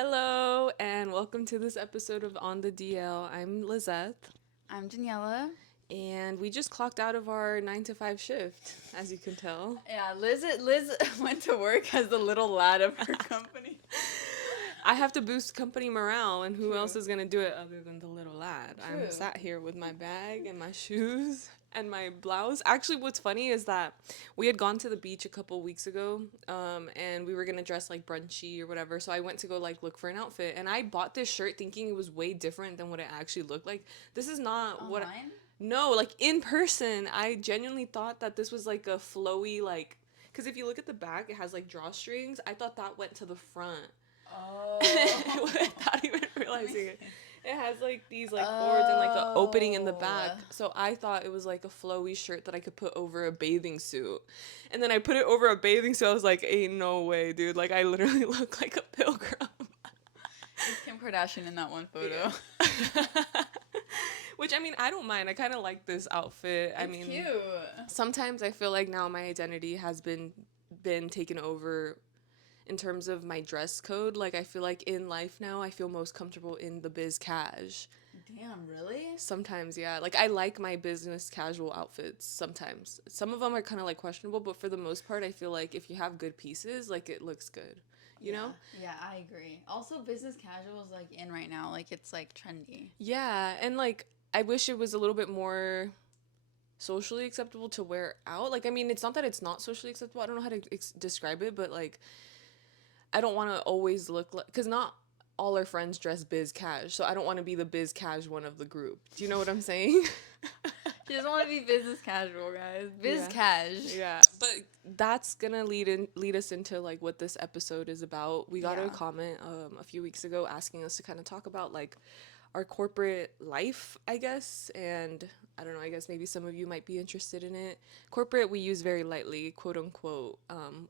Hello, and welcome to this episode of On the DL. I'm Lizeth, I'm Daniella. and we just clocked out of our 9 to 5 shift, as you can tell. Yeah, Liz went to work as the little lad of her company. I have to boost company morale, and who True. else is going to do it other than the little lad? True. I'm sat here with my bag and my shoes and my blouse. Actually, what's funny is that we had gone to the beach a couple weeks ago, and we were going to dress like brunchy or whatever. So I went to go like look for an outfit, and I bought this shirt thinking it was way different than what it actually looked like. This is not what. Online? No, like in person, I genuinely thought that this was like a flowy, like, because if you look at the back, it has like drawstrings. I thought that went to the front. Oh. Without even realizing it. It has like these like boards and like an opening in the back. So I thought it was like a flowy shirt that I could put over a bathing suit. And then I put it over a bathing suit. I was like, ain't no way, dude. Like I literally look like a pilgrim. It's Kim Kardashian in that one photo. Yeah. Which, I mean, I don't mind. I kind of like this outfit. It's cute. Sometimes I feel like now my identity has been taken over in terms of my dress code. Like, I feel like in life now, I feel most comfortable in the biz cash. Damn, really? Sometimes, yeah. Like, I like my business casual outfits sometimes. Some of them are kind of, like, questionable, but for the most part, I feel like if you have good pieces, like, it looks good. You know? Yeah, I agree. Also, business casual is, like, in right now. Like, it's, like, trendy. Yeah, and, like, I wish it was a little bit more socially acceptable to wear out. Like, I mean, it's not that it's not socially acceptable. I don't know how to describe it, but, like, I don't want to always look like, because not all our friends dress biz cash, so I don't want to be the biz cash one of the group. Do you know what I'm saying? She doesn't want to be business casual, guys. Biz cash. Yeah, but that's gonna lead us into like what this episode is about. We got a comment a few weeks ago asking us to kind of talk about like our corporate life, I guess, and I don't know, I guess maybe some of you might be interested in it. Corporate we use very lightly, quote unquote,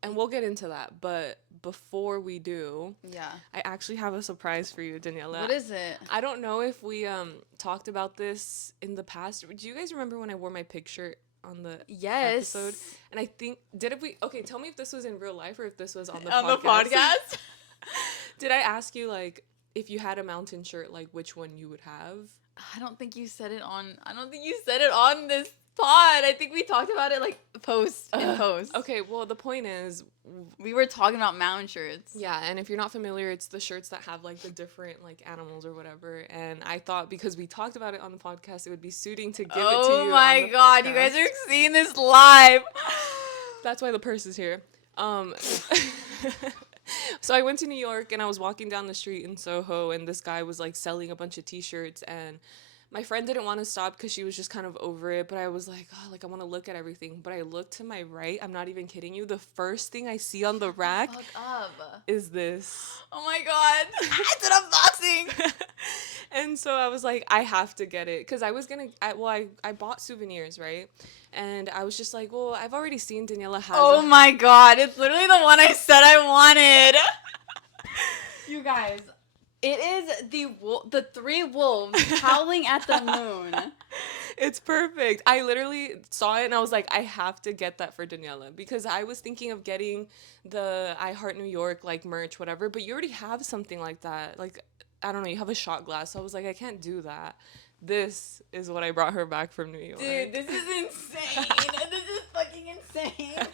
and we'll get into that. But before we do, I actually have a surprise for you, Daniella. What is it? I don't know if we talked about this in the past. Do you guys remember when I wore my picture on the episode? And I think okay, tell me if this was in real life or if this was on the podcast. Did I ask you like if you had a mountain shirt, like which one you would have? I don't think you said it on this pod. I think we talked about it like post. Okay, well the point is we were talking about mountain shirts. Yeah, and if you're not familiar, it's the shirts that have like the different like animals or whatever. And I thought because we talked about it on the podcast, it would be suiting to give it to you. Oh my god, you guys are seeing this live. That's why the purse is here. So I went to New York and I was walking down the street in Soho and this guy was like selling a bunch of t-shirts and my friend didn't want to stop because she was just kind of over it, but I was like, oh, like I want to look at everything. But I looked to my right. I'm not even kidding you. The first thing I see on the rack is this. Oh my god. It's an unboxing. And so I was like, I have to get it because I was going to, I bought souvenirs, right? And I was just like, well, I've already seen Daniella has. Oh my god. It's literally the one I said I wanted. You guys. It is the three wolves howling at the moon. It's perfect. I literally saw it and I was like, I have to get that for Daniella because I was thinking of getting the I Heart New York like merch, whatever, but you already have something like that. Like, I don't know, you have a shot glass. So I was like, I can't do that. This is what I brought her back from New York. Dude, this is insane. This is fucking insane.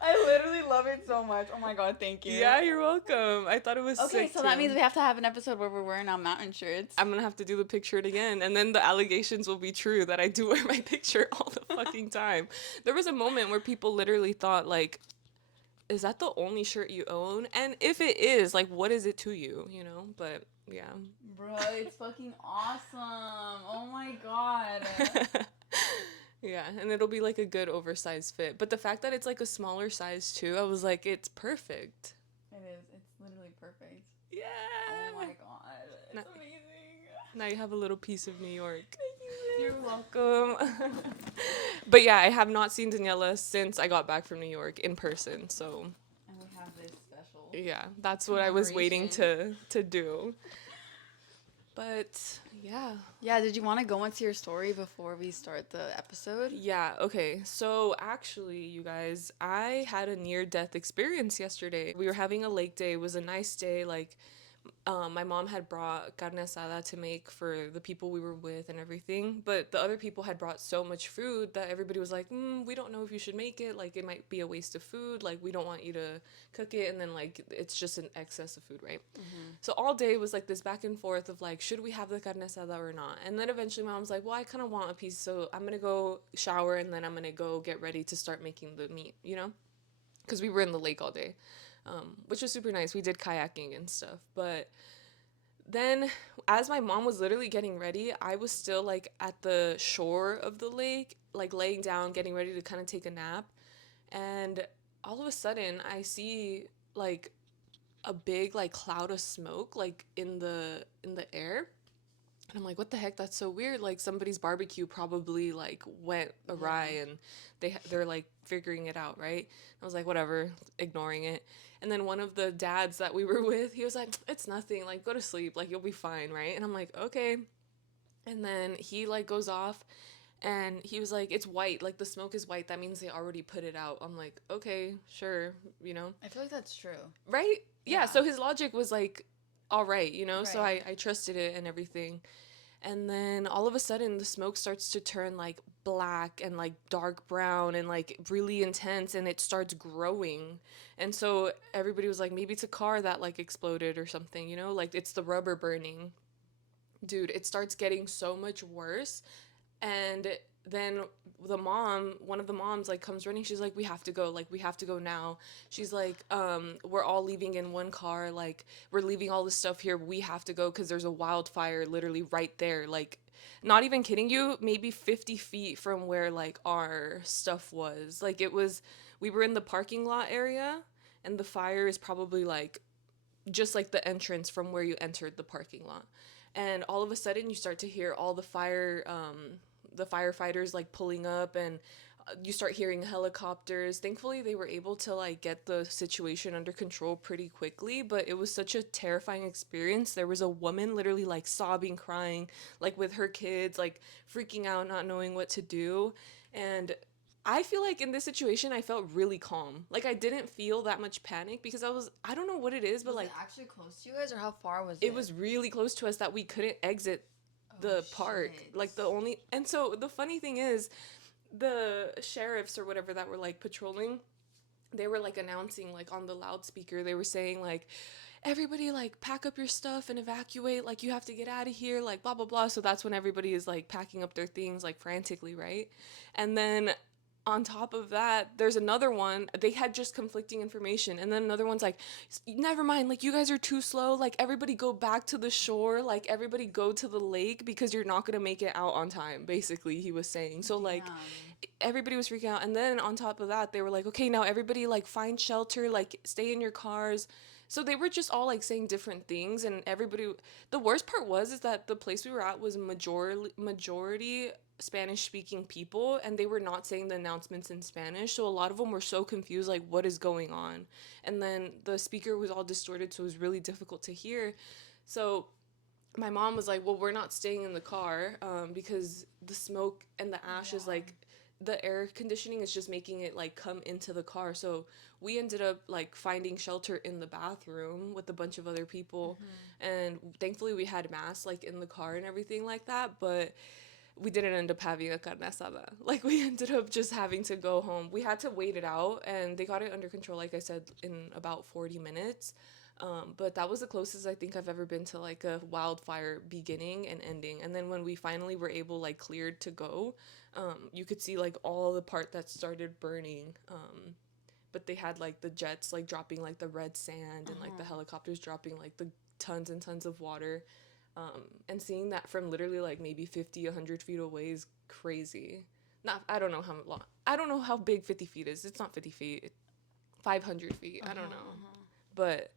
I literally love it so much. Oh my god, thank you. Yeah, you're welcome. I thought it was sick so that means we have to have an episode where we're wearing our mountain shirts. I'm gonna have to do the picture it again, and then the allegations will be true that I do wear my picture all the fucking time. There was a moment where people literally thought, like, is that the only shirt you own? And if it is, like, what is it to you, you know? But, yeah. Bro, it's fucking awesome. Oh my god. Yeah, and it'll be like a good oversized fit. But the fact that it's like a smaller size too, I was like, it's perfect. It is. It's literally perfect. Yeah. Oh my god. It's amazing. Now you have a little piece of New York. Thank you. You're welcome. But yeah, I have not seen Daniella since I got back from New York in person. So. And we have this special. Yeah, that's what I was waiting to do. But, yeah. Yeah, did you want to go into your story before we start the episode? Yeah, okay. So, actually, you guys, I had a near-death experience yesterday. We were having a lake day. It was a nice day. Like, my mom had brought carne asada to make for the people we were with and everything, but the other people had brought so much food that everybody was like, we don't know if you should make it, like it might be a waste of food, like we don't want you to cook it, and then like it's just an excess of food, right? So all day was like this back and forth of like, should we have the carne asada or not? And then eventually my mom's like, well, I kind of want a piece, so I'm gonna go shower and then I'm gonna go get ready to start making the meat, you know, because we were in the lake all day, which was super nice. We did kayaking and stuff. But then, as my mom was literally getting ready, I was still like at the shore of the lake, like laying down, getting ready to kind of take a nap. And all of a sudden, I see like a big like cloud of smoke like in the air. And I'm like, what the heck? That's so weird. Like somebody's barbecue probably like went awry and they're like figuring it out, right? I was like, whatever, ignoring it. And then one of the dads that we were with, he was like, it's nothing. Like go to sleep. Like you'll be fine, right? And I'm like, okay. And then he like goes off and he was like, it's white. Like the smoke is white. That means they already put it out. I'm like, okay, sure, you know? I feel like that's true. Right? Yeah. Yeah. So his logic was like, all right, you know? So Right. I trusted it and everything. And then all of a sudden the smoke starts to turn like black and like dark brown and like really intense, and it starts growing. And so everybody was like, maybe it's a car that like exploded or something, you know, like it's the rubber burning. Dude, it starts getting so much worse. And then one of the moms like comes running. She's like, we have to go, like we have to go now. She's like, we're all leaving in one car, like we're leaving all this stuff here, we have to go because there's a wildfire literally right there, like not even kidding you, maybe 50 feet from where like our stuff was. Like it was, we were in the parking lot area, and the fire is probably like just like the entrance from where you entered the parking lot. And all of a sudden you start to hear all the firefighters like pulling up, and you start hearing helicopters. Thankfully they were able to like get the situation under control pretty quickly, but it was such a terrifying experience. There was a woman literally like sobbing, crying, like with her kids, like freaking out, not knowing what to do. And I feel like in this situation I felt really calm. Like I didn't feel that much panic because I don't know what it is, but Was it like actually close to you guys, or how far was it? it was really close to us that we couldn't exit the park. Shit. Like the only, and so the funny thing is the sheriffs or whatever that were like patrolling, they were like announcing like on the loudspeaker, they were saying like, everybody like pack up your stuff and evacuate, like you have to get out of here, like blah blah blah. So that's when everybody is like packing up their things like frantically, right? And then on top of that, there's another one. They had just conflicting information, and then another one's like, never mind, like you guys are too slow, like everybody go back to the shore, like everybody go to the lake because you're not gonna make it out on time, basically he was saying. So like Damn. everybody was freaking out. And then on top of that they were like, okay, now everybody like find shelter, like stay in your cars. So they were just all like saying different things, and everybody, the worst part was is that the place we were at was majority Spanish speaking people, and they were not saying the announcements in Spanish, so a lot of them were so confused like what is going on. And then the speaker was all distorted, so it was really difficult to hear. So my mom was like, well, we're not staying in the car, because the smoke and the ash is like, the air conditioning is just making it like come into the car. So we ended up like finding shelter in the bathroom with a bunch of other people. And thankfully we had masks like in the car and everything like that, but we didn't end up having a carne asada. Like we ended up just having to go home. We had to wait it out, and they got it under control, like I said, in about 40 minutes. But that was the closest I think I've ever been to like a wildfire beginning and ending. And then when we finally were able like cleared to go, you could see like all the part that started burning. But they had like the jets like dropping like the red sand, and like the helicopters dropping like the tons and tons of water. And seeing that from literally like maybe 50, 100 feet away is crazy. Not, I don't know how long, I don't know how big 50 feet is. It's not 50 feet, 500 feet. I don't know. But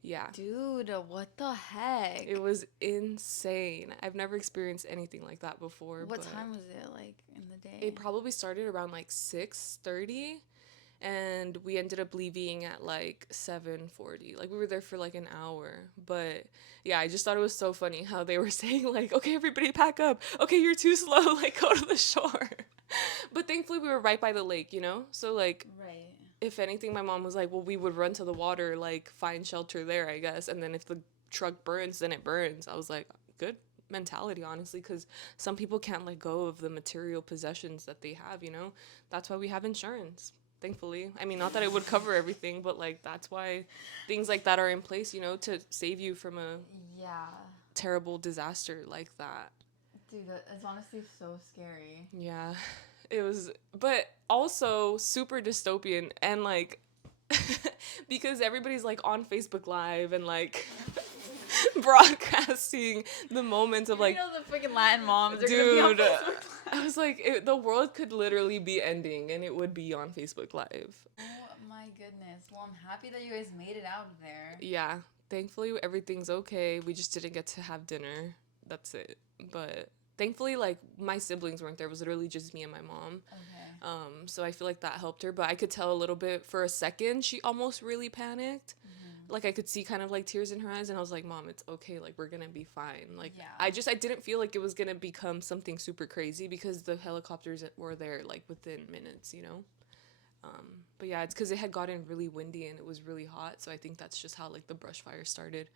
yeah, Dude, what the heck? it was insane. I've never experienced anything like that before. What but time was it, like, in the day? It probably started around like 6:30, and we ended up leaving at like 7:40. Like we were there for like an hour. But yeah, I just thought it was so funny how they were saying like, okay, everybody pack up, okay, you're too slow, like go to the shore. But thankfully we were right by the lake, you know, so like Right. if anything, my mom was like, well, we would run to the water, like find shelter there, I guess. And then if the truck burns, then it burns. I was like, good mentality, honestly, because some people can't let go of the material possessions that they have, you know? That's why we have insurance, thankfully. I mean, not that it would cover everything, but like that's why things like that are in place, you know, to save you from a terrible disaster like that. Dude, that is honestly so scary. Yeah. It was, but also super dystopian and like because everybody's like on Facebook Live and like broadcasting the moments of like, you know, the freaking Latin moms are dude, gonna be on Facebook Live. I was like, the world could literally be ending and it would be on Facebook Live. Oh my goodness. Well, I'm happy that you guys made it out of there. Yeah, thankfully everything's okay. We just didn't get to have dinner. That's it. But thankfully, like, my siblings weren't there. It was literally just me and my mom. Okay. So I feel like that helped her. But I could tell a little bit for a second she almost really panicked. Like, I could see kind of like tears in her eyes, and I was like, Mom, it's okay. Like, we're gonna be fine. Like, Yeah. I didn't feel like it was gonna become something super crazy because the helicopters were there like within minutes, you know. But yeah, it's because it had gotten really windy and it was really hot. So I think that's just how like the brush fire started.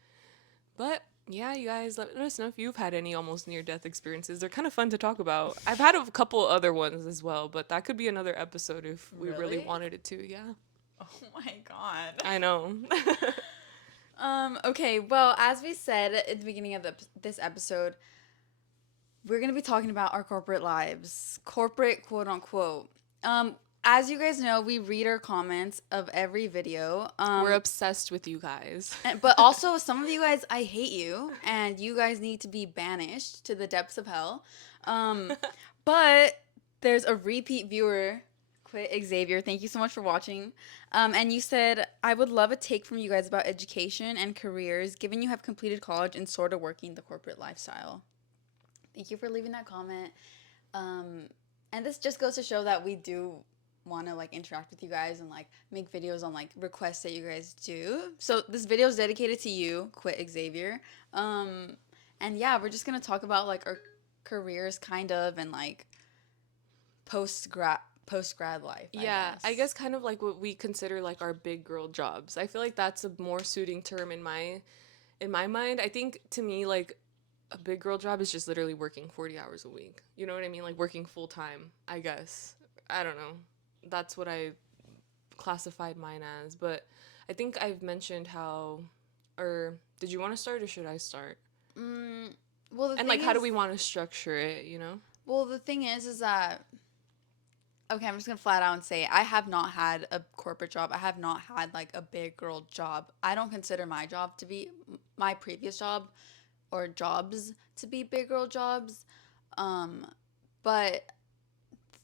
But yeah, you guys, let us know if you've had any almost near-death experiences. They're kind of fun to talk about. I've had a couple other ones as well, but that could be another episode if we really wanted it to. Yeah. Oh my god. I know. Okay, well, as we said at the beginning of this episode, we're going to be talking about our corporate lives. Corporate, quote unquote. As you guys know, we read our comments of every video. We're obsessed with you guys. But also, some of you guys, I hate you, and you guys need to be banished to the depths of hell. But there's a repeat viewer, Xavier. Thank you so much for watching. And you said, I would love a take from you guys about education and careers, given you have completed college and sort of working the corporate lifestyle. Thank you for leaving that comment. And this just goes to show that we do want to like interact with you guys and like make videos on like requests that you guys do. So this video is dedicated to you, Xavier. And yeah, we're just gonna talk about like our careers kind of and like post grad life. I guess kind of like what we consider like our big girl jobs. I feel like that's a more suiting term in my mind. I think to me like a big girl job is just literally working 40 hours a week. You know what I mean? Like working full time, I guess. I don't know. That's what I classified mine as. But I think I've mentioned how, or did you want to start or should I start? Well, and like, how do we want to structure it, you know? Well, the thing is that, okay, I'm just going to flat out and say I have not had a corporate job. I have not had like a big girl job. I don't consider my job to be my previous job or jobs to be big girl jobs. But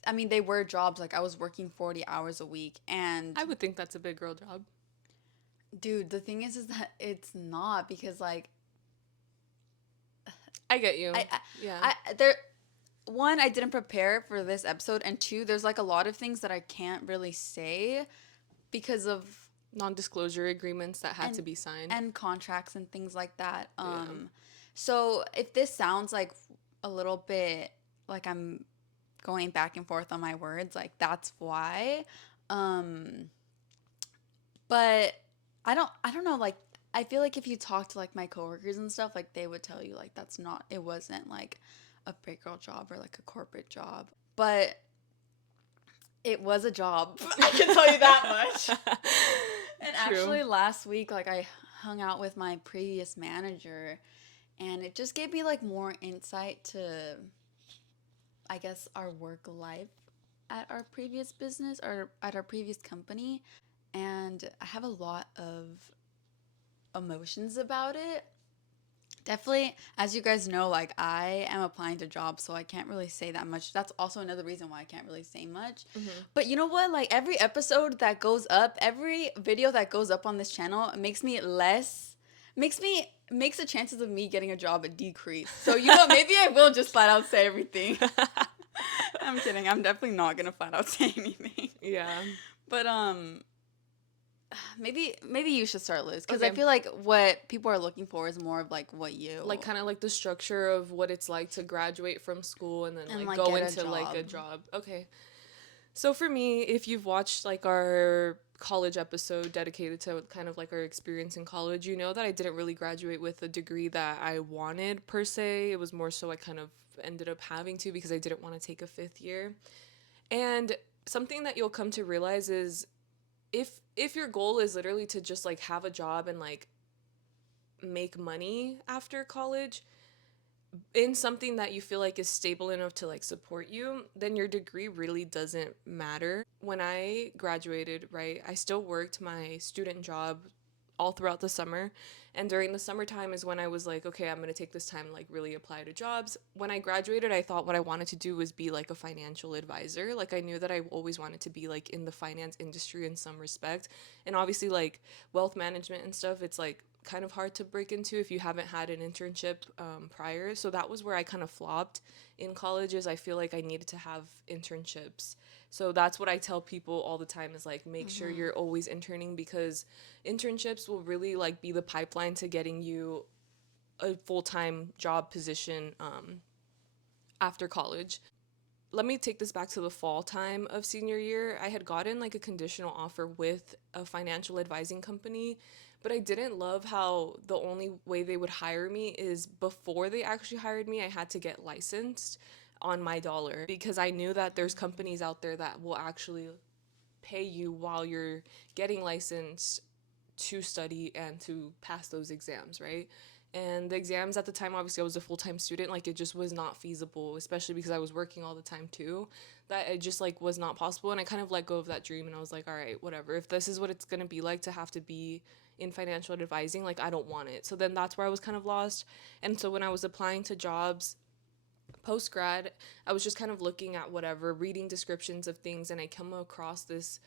I mean, they were jobs. Like, I was working 40 hours a week, and I would think that's a big girl job. Dude, the thing is that it's not, because, like, I get you. One, I didn't prepare for this episode, and two, there's, like, a lot of things that I can't really say because of non-disclosure agreements that had to be signed. And contracts and things like that. So if this sounds like a little bit like I'm going back and forth on my words, like, that's why. But I don't know, like, I feel like if you talk to like my coworkers and stuff, like, they would tell you like it wasn't like a big girl job or like a corporate job, but it was a job. I can tell you that much. And actually last week, like, I hung out with my previous manager, and it just gave me like more insight to, I guess, our work life at our previous business or at our previous company. And I have a lot of emotions about it. Definitely, as you guys know, like, I am applying to jobs, so I can't really say that much. That's also another reason why I can't really say much. But you know what? Like, every episode that goes up, every video that goes up on this channel makes the chances of me getting a job decrease. So, you know, maybe I will just flat out say everything. I'm kidding. I'm definitely not gonna flat out say anything. Yeah. But maybe you should start, Liz, because I feel like what people are looking for is more of like what you like, kind of like the structure of what it's like to graduate from school and then like go into like a job. Okay. So for me, if you've watched like our college episode dedicated to kind of like our experience in college, you know that I didn't really graduate with a degree that I wanted per se. It was more so I kind of ended up having to because I didn't want to take a fifth year. And something that you'll come to realize is if your goal is literally to just like have a job and like make money after college, in something that you feel like is stable enough to like support you, then your degree really doesn't matter. When I graduated, right, I still worked my student job all throughout the summer. And during the summertime is when I was like, okay, I'm going to take this time to like really apply to jobs. When I graduated, I thought what I wanted to do was be like a financial advisor. Like I knew that I always wanted to be like in the finance industry in some respect. And obviously like wealth management and stuff, it's like kind of hard to break into if you haven't had an internship prior. So that was where I kind of flopped in colleges. I feel like I needed to have internships. So that's what I tell people all the time is like make sure Mm-hmm. you're always interning because internships will really like be the pipeline to getting you a full-time job position after college. Let me take this back to the fall time of senior year. I had gotten like a conditional offer with a financial advising company, but I didn't love how the only way they would hire me is before they actually hired me, I had to get licensed on my dollar because I knew that there's companies out there that will actually pay you while you're getting licensed to study and to pass those exams, right? And the exams at the time, obviously, I was a full time student. Like, it just was not feasible, especially because I was working all the time too. That it just like was not possible. And I kind of let go of that dream and I was like, all right, whatever. If this is what it's gonna be like to have to be in financial advising, like, I don't want it. So then that's where I was kind of lost. And so when I was applying to jobs, post grad, I was just kind of looking at whatever, reading descriptions of things, and I come across this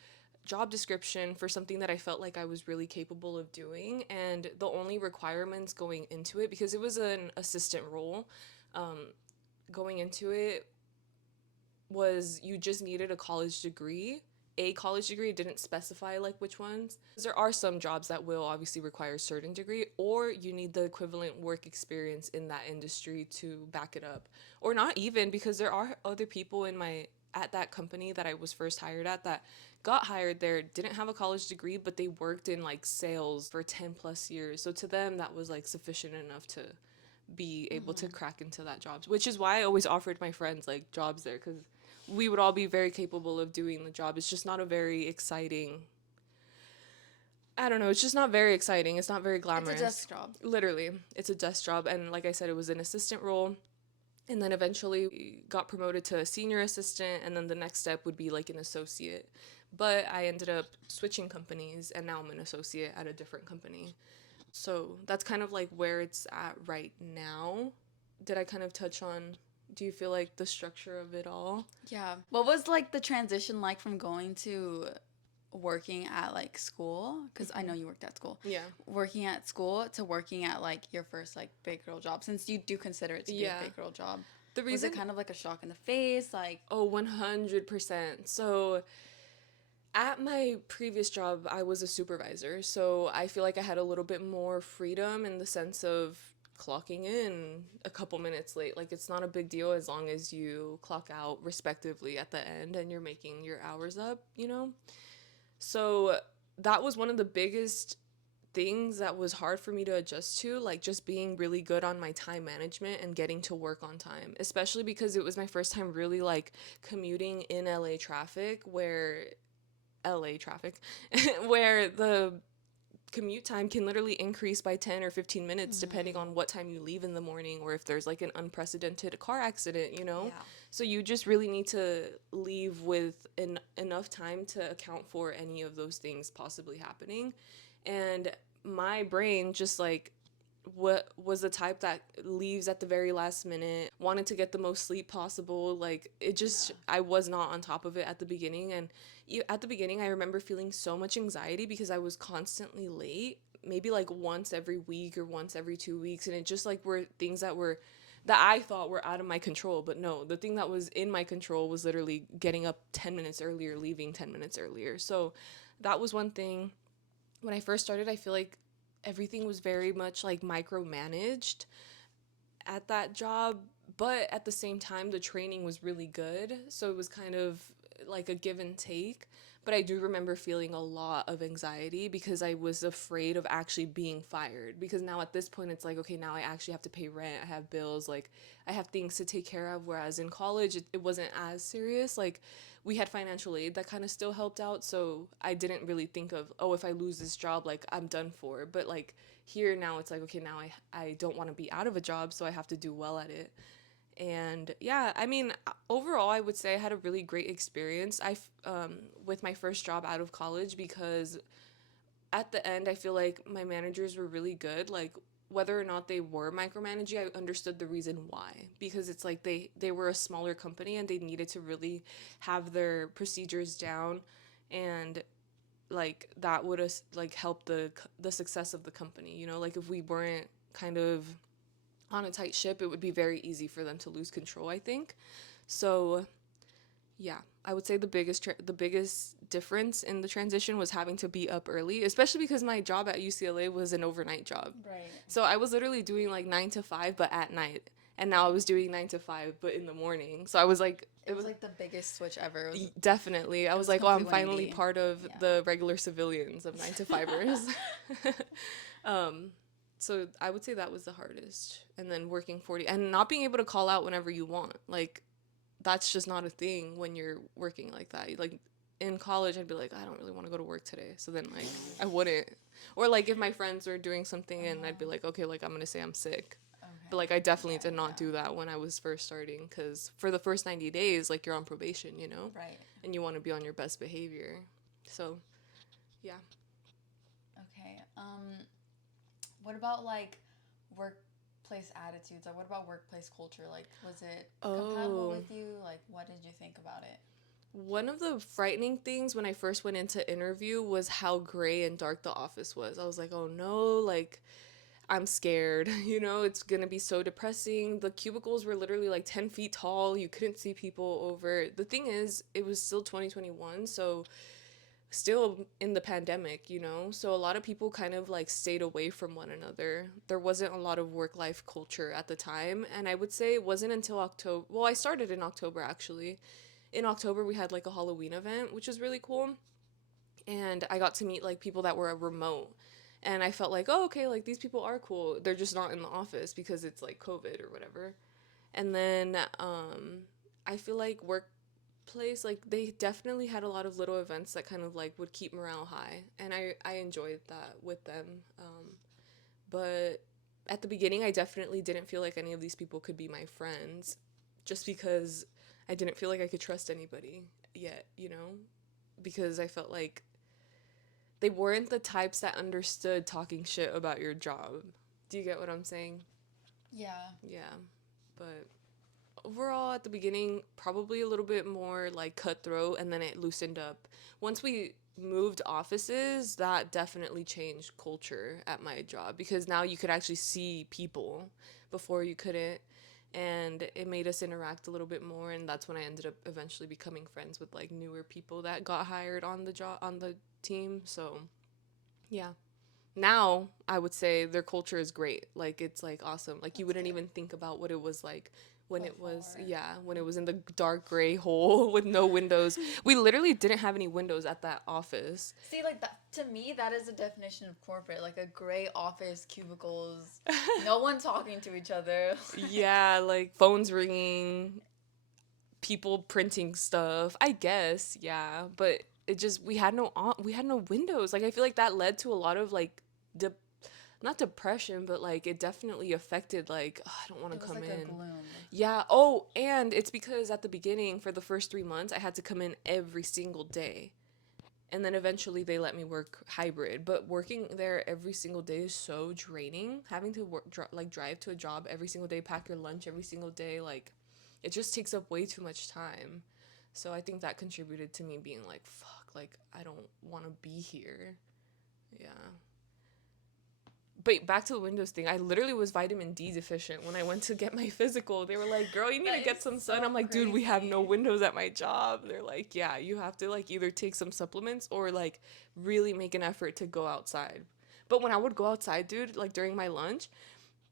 job description for something that I felt like I was really capable of doing. And the only requirements going into it, because it was an assistant role, going into it was you just needed a college degree. A college degree, it didn't specify like which ones. There are some jobs that will obviously require a certain degree, or you need the equivalent work experience in that industry to back it up. Or not even, because there are other people in my at that company that I was first hired at that got hired there, didn't have a college degree, but they worked in like sales for 10 plus years. So to them that was like sufficient enough to be able to Mm-hmm. crack into that job, which is why I always offered my friends like jobs there because we would all be very capable of doing the job. It's just not a very exciting. I don't know. It's just not very exciting. It's not very It's a glamorous. desk job. Literally, it's a desk job, and like I said, it was an assistant role. And then eventually got promoted to a senior assistant, and then the next step would be like an associate. But I ended up switching companies, and now I'm an associate at a different company. So that's kind of like where it's at right now. Did I kind of touch on, do you feel like the structure of it all? Yeah. What was like the transition like from going to working at like school? Because I know you worked at school. Yeah. Working at school to working at like your first like big girl job, since you do consider it to be a Yeah. big girl job. The Was it reason, kind of like a shock in the face? Like, oh, 100%. So at my previous job, I was a supervisor. So I feel like I had a little bit more freedom in the sense of clocking in a couple minutes late. Like, it's not a big deal as long as you clock out respectively at the end and you're making your hours up, you know? So that was one of the biggest things that was hard for me to adjust to, like just being really good on my time management and getting to work on time, especially because it was my first time really like commuting in LA traffic, where the commute time can literally increase by 10 or 15 minutes depending mm, on what time you leave in the morning or if there's like an unprecedented car accident, you know? yeah. So you just really need to leave with enough time to account for any of those things possibly happening. And my brain just like what was the type that leaves at the very last minute, wanted to get the most sleep possible. Like it just, Yeah. I was not on top of it at the beginning. And at the beginning I remember feeling so much anxiety because I was constantly late, maybe like once every week or once every 2 weeks, and it just like were things that I thought were out of my control. But no, the thing that was in my control was literally getting up 10 minutes earlier, leaving 10 minutes earlier. So that was one thing. When I first started, I feel like everything was very much like micromanaged at that job, but at the same time the training was really good, so it was kind of like a give and take. But I do remember feeling a lot of anxiety because I was afraid of actually being fired. Because now at this point, it's like, okay, now I actually have to pay rent. I have bills. Like, I have things to take care of. Whereas in college, it wasn't as serious. Like, we had financial aid that kind of still helped out. So I didn't really think of, oh, if I lose this job, like, I'm done for. But like, here now, it's like, okay, now I don't want to be out of a job. So I have to do well at it. And yeah, I mean, overall, I would say I had a really great experience. With my first job out of college, because at the end, I feel like my managers were really good. Like, whether or not they were micromanaging, I understood the reason why, because it's like they were a smaller company and they needed to really have their procedures down, and like that would have like helped the success of the company. You know, like if we weren't kind of on a tight ship, it would be very easy for them to lose control, I think. So, yeah, I would say the biggest difference in the transition was having to be up early, especially because my job at UCLA was an overnight job. Right. So I was literally doing like 9 to 5 but at night. And now I was doing 9 to 5 but in the morning. So I was like It was like the biggest switch ever. definitely. I It was was like, "Oh, I'm complete finally 180. part of Yeah. the regular civilians of 9 to 5ers." um so I would say that was the hardest. And then working 40 and not being able to call out whenever you want. Like that's just not a thing when you're working like that. Like in college, I'd be like, I don't really want to go to work today. So then like I wouldn't. Or like if my friends were doing something and I'd be like, okay, like I'm gonna say I'm sick. But like I definitely did not do that when I was first starting, because for the first 90 days, like you're on probation, you know, Right. and you want to be on your best behavior. So yeah. Okay. What about like workplace attitudes? Like, what about workplace culture? Like, was it compatible Oh, with you? Like, what did you think about it? one of the frightening things when I first went into interview was how gray and dark the office was. I was like, oh no, like I'm scared. You know, it's gonna be so depressing. The cubicles were literally like 10 feet tall. You couldn't see people over. The thing is, it was still 2021, so still in the pandemic, you know? So a lot of people kind of like stayed away from one another. There wasn't a lot of work life culture at the time. And I would say it wasn't until October. Well, I started in October actually. In October, we had like a Halloween event, which was really cool. And I got to meet like people that were remote. And I felt like, oh, okay, like these people are cool. They're just not in the office because it's like COVID or whatever. And then I feel like workplace, like they definitely had a lot of little events that kind of like would keep morale high. And I enjoyed that with them. But at the beginning, I definitely didn't feel like any of these people could be my friends just because I didn't feel like I could trust anybody yet, you know? Because I felt like they weren't the types that understood talking shit about your job. Do you get what I'm saying? Yeah. Yeah. But overall, at the beginning, probably a little bit more like cutthroat, and then it loosened up. Once we moved offices, that definitely changed culture at my job because now you could actually see people before you couldn't. And it made us interact a little bit more, and that's when I ended up eventually becoming friends with like newer people that got hired on the job on the team. So yeah, now I would say their culture is great. Like it's like awesome. Like you That's wouldn't good. even think about what it was like when it was, Before. yeah, when it was in the dark gray hole with no windows. We literally didn't have any windows at that office. See, like that to me, that is the definition of corporate. Like a gray office, cubicles, no one talking to each other. Yeah, like phones ringing, people printing stuff. I guess, yeah, but it just we had no windows. Like I feel like that led to a lot of like de- not depression, but like it definitely affected like, "Oh, I don't want It to was come like a in." gloom. Yeah. Oh, and it's because at the beginning for the first 3 months I had to come in every single day. And then eventually they let me work hybrid, but working there every single day is so draining. Having to like drive to a job every single day, pack your lunch every single day, like it just takes up way too much time. So I think that contributed to me being like, fuck, like I don't want to be here. Yeah. But back to the Windows thing, I literally was vitamin D deficient when I went to get my physical. They were like, "Girl, you need That to get is some sun." so I'm like, "Dude, we have no crazy. windows at my job." They're like, "Yeah, you have to like either take some supplements or like really make an effort to go outside." But when I would go outside, dude, like during my lunch,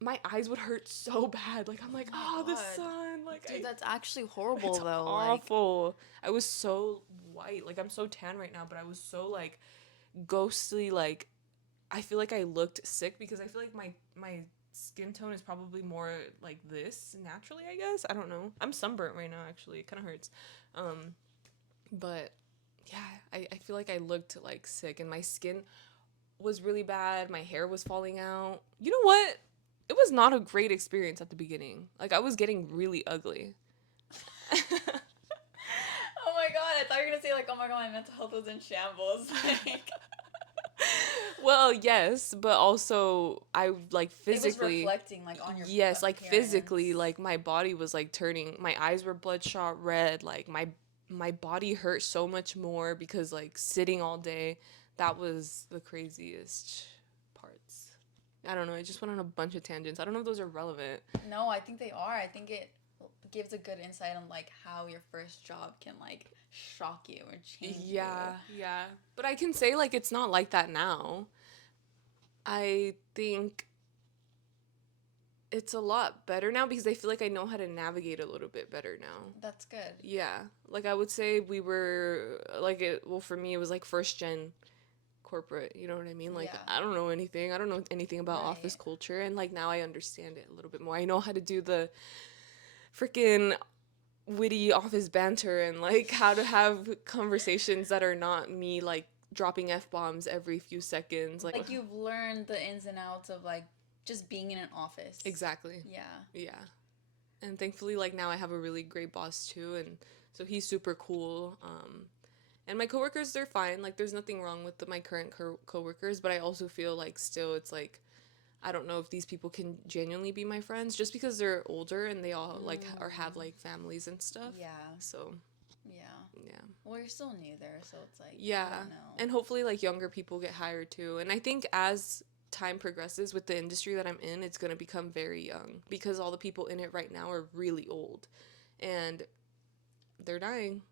my eyes would hurt so bad. Like, I'm like, my oh, the God. sun. Like, Dude, that's actually horrible it's though. Like, awful. I was so white. Like, I'm so tan right now, but I was so, like, ghostly. Like, I feel like I looked sick because I feel like my skin tone is probably more like this naturally, I guess. I don't know. I'm sunburnt right now, actually. It kind of hurts. Um, but yeah, I feel like I looked like sick and my skin was really bad. My hair was falling out. You know what? It was not a great experience at the beginning. Like, I was getting really ugly. oh my God, I thought you were gonna say like, oh my God, my mental health was in shambles. Like, Well, yes, but also I like it was physically, reflecting like on your yes, like physically, appearance. like my body was like turning, my eyes were bloodshot red, like my body hurt so much more because like sitting all day, that was the craziest parts. I don't know, I just went on a bunch of tangents. I don't know if those are relevant. No, I think they are. I think it gives a good insight on like how your first job can like shock you or change you. Yeah, yeah. But I can say like it's not like that now. I think it's a lot better now because I feel like I know how to navigate a little bit better now. That's good. Yeah. Like I would say we were like it well for me it was like first gen corporate, you know what I mean? Like Yeah. I don't know anything. I don't know anything about office Right. culture and like now I understand it a little bit more. I know how to do the freaking witty office banter and like how to have conversations that are not me like dropping F bombs every few seconds. Like Like you've learned the ins and outs of like just being in an office. exactly. Yeah. Yeah. And thankfully like now I have a really great boss too and so he's super cool. And my coworkers they're fine. Like there's nothing wrong with my current coworkers, but I also feel like still it's like I don't know if these people can genuinely be my friends just because they're older and they all like or have like families and stuff. Yeah. So, Yeah. yeah. Well, you're still new there, so it's like Yeah. I don't know. And hopefully like younger people get hired too. And I think as time progresses with the industry that I'm in, it's going to become very young because all the people in it right now are really old and they're dying.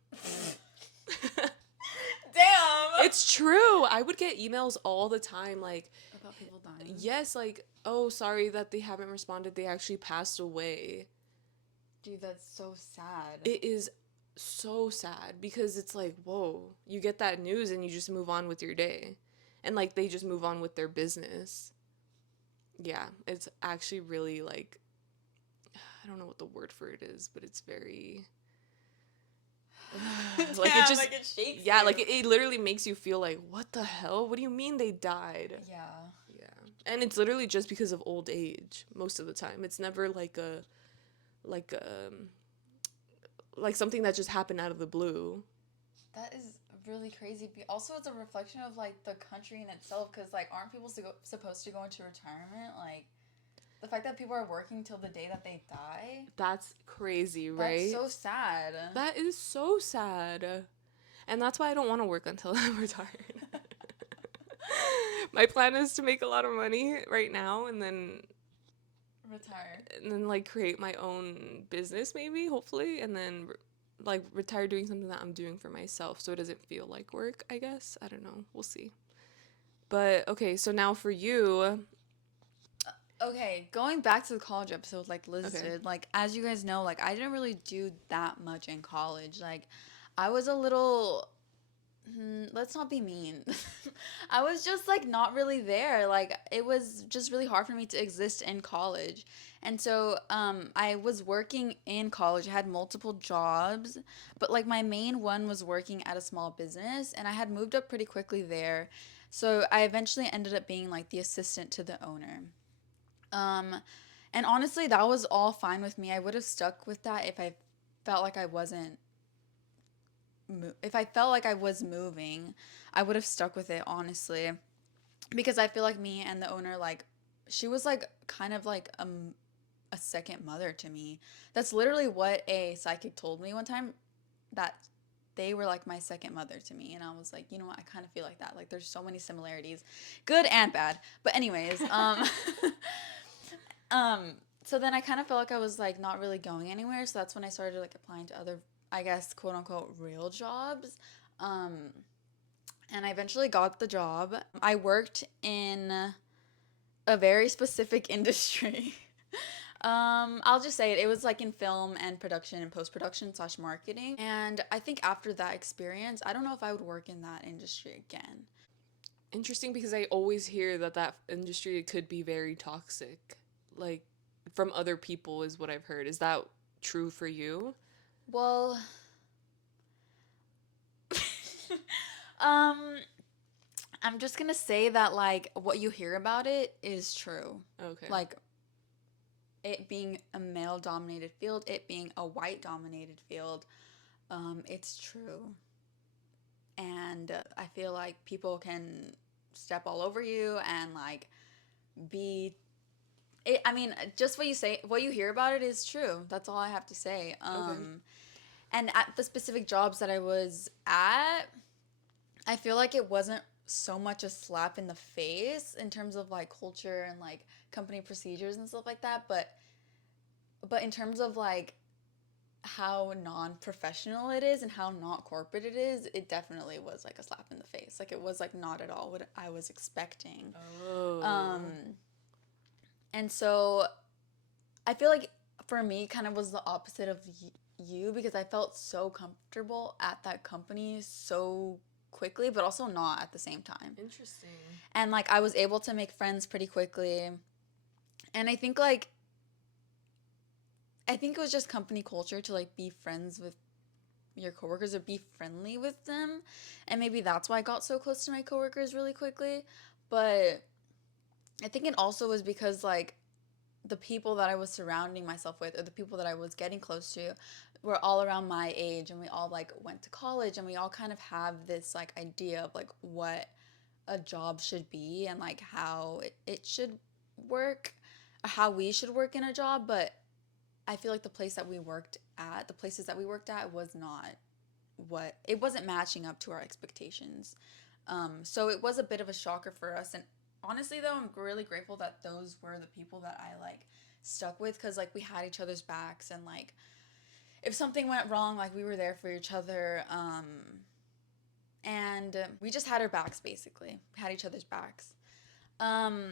Damn. It's true. I would get emails all the time like About people dying. yes, like oh, sorry that they haven't responded. They actually passed away. Dude, that's so sad. It is so sad because it's like, whoa, you get that news and you just move on with your day. And like they just move on with their business. Yeah, it's actually really like I don't know what the word for it is, but it's very like Damn, it just like it shakes yeah, you. like it literally makes you feel like what the hell? What do you mean they died? Yeah. Yeah. And it's literally just because of old age most of the time. It's never like like something that just happened out of the blue. That is really crazy. Also, it's a reflection of like the country in itself, because like, aren't people supposed to go into retirement? Like, the fact that people are working till the day that they die. That's crazy, right? That's so sad. That is so sad. And that's why I don't want to work until I'm retired. My plan is to make a lot of money right now Retire. and then like create my own business maybe, hopefully, and then like retire doing something that I'm doing for myself so it doesn't feel like work, I guess. I don't know. We'll see. But okay, so now for you, Okay, going back to the college episode, like Liz okay. did, like, as you guys know, like, I didn't really do that much in college. Like, I was a little, let's not be mean. I was just, like, not really there. Like, it was just really hard for me to exist in college. And so, I was working in college. I had multiple jobs, but, like, my main one was working at a small business, and I had moved up pretty quickly there. So, I eventually ended up being, like, the assistant to the owner. Um, and honestly, that was all fine with me. I would have stuck with that if I felt like I wasn't, if I felt like I was moving, I would have stuck with it, honestly. Because I feel like me and the owner, like, she was like kind of like a second mother to me. That's literally what a psychic told me one time, that they were like my second mother to me. And I was like, you know what? I kind of feel like that. Like, there's so many similarities, good and bad. But anyways, Um, so then I kind of felt like I was like not really going anywhere. So that's when I started like applying to other, I guess, quote unquote, real jobs. Um, and I eventually got the job. I worked in a very specific industry. I'll just say it. It was like in film and production and post production slash marketing. And I think after that experience, I don't know if I would work in that industry again. Interesting, because I always hear that that industry could be very toxic. Like, from other people is what I've heard. Is that true for you? Well, um, I'm just gonna say that like what you hear about it is true. Okay. Like it being a male dominated field, it being a white dominated field, it's true. And I feel like people can step all over you and like be it, I mean, just what you say, what you hear about it is true. That's all I have to say. Okay. And at the specific jobs that I was at, I feel like it wasn't so much a slap in the face in terms of like culture and like company procedures and stuff like that, but in terms of like how non-professional it is and how not corporate it is, it definitely was like a slap in the face. Like it was like not at all what I was expecting. Oh. Um and so I feel like for me kind of was the opposite of you because I felt so comfortable at that company so quickly, but also not at the same time. Interesting. And like I was able to make friends pretty quickly. And I think it was just company culture to like be friends with your coworkers or be friendly with them. And maybe that's why I got so close to my coworkers really quickly. But I think it also was because like the people that I was surrounding myself with or the people that I was getting close to were all around my age and we all like went to college and we all kind of have this like idea of like what a job should be and like how it should work, how we should work in a job, but I feel like the places that we worked at was not what it wasn't matching up to our expectations. So it was a bit of a shocker for us. And honestly, though, I'm really grateful that those were the people that I like stuck with because like we had each other's backs and like if something went wrong, like we were there for each other. And we just had our backs basically, we had each other's backs. Um,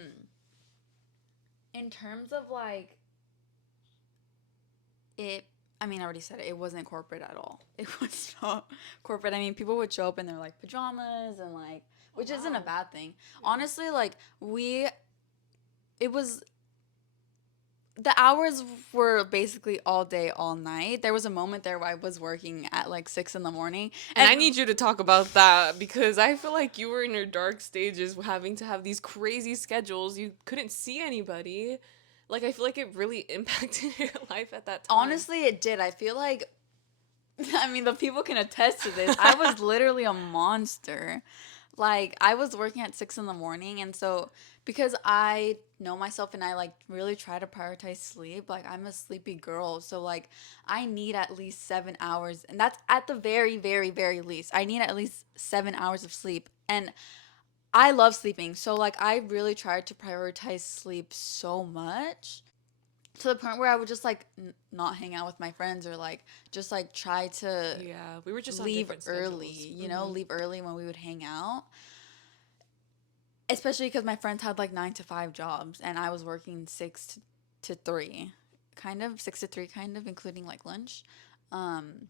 in terms of like it I mean, I already said it. It wasn't corporate at all. It was not corporate. I mean, people would show up in their like pajamas and like, Oh, which isn't a wow. bad thing. Yeah. Honestly, like it was the hours were basically all day, all night. There was a moment there where I was working at like 6 in the morning, And I and need you to talk about that because I feel like you were in your dark stages having to have these crazy schedules. You couldn't see anybody. Like, I feel like it really impacted your life at that time. honestly, it did. I feel like, I mean, the people can attest to this. I was literally a monster. Like I was working at 6 in the morning, and so because I know myself and I like really try to prioritize sleep, like I'm a sleepy girl, so like I need at least 7 hours, and that's at the very, very, very least. I need at least 7 hours of sleep, and I love sleeping, so like I really tried to prioritize sleep so much to the point where I would just like not hang out with my friends or like just like try to Yeah, we were just on leave different early, schedules. leave early when we would hang out, especially because my friends had like 9 to 5 jobs and I was working 6 to 3, kind of 6 to 3, kind of including like lunch. Um,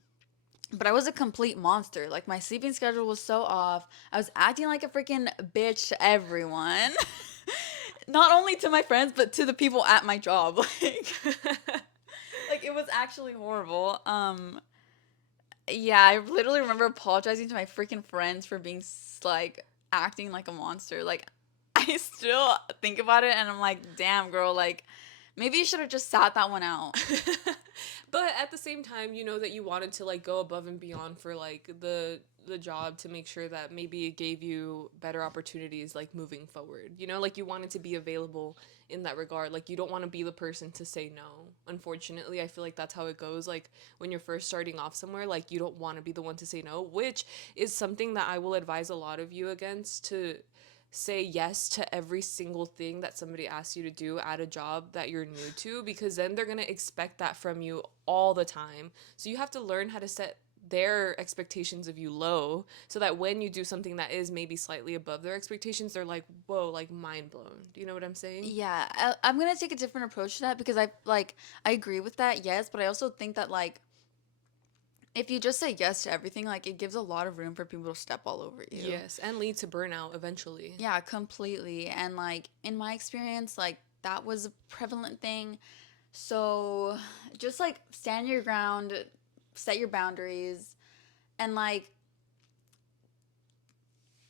but I was a complete monster. Like my sleeping schedule was so off. I was acting like a freaking bitch to everyone. Not only to my friends, but to the people at my job. Like it was actually horrible. Yeah, I literally remember apologizing to my freaking friends for being like acting like a monster. Like I still think about it and I'm like, damn girl, like maybe you should have just sat that one out. But at the same time, you know that you wanted to like go above and beyond for like the job to make sure that maybe it gave you better opportunities like moving forward. You know, like you wanted to be available in that regard. Like you don't want to be the person to say no. Unfortunately, I feel like that's how it goes. Like when you're first starting off somewhere, like you don't want to be the one to say no, which is something that I will advise a lot of you against, to say yes to every single thing that somebody asks you to do at a job that you're new to, because then they're going to expect that from you all the time. So you have to learn how to set their expectations of you low, so that when you do something that is maybe slightly above their expectations, they're like, whoa, like mind blown. Do you know what I'm saying? Yeah, I'm gonna take a different approach to that because I agree with that, yes, but I also think that like if you just say yes to everything, like it gives a lot of room for people to step all over you. Yes, and lead to burnout eventually. Yeah, completely. And like in my experience, like that was a prevalent thing. So just like stand your ground, set your boundaries, and like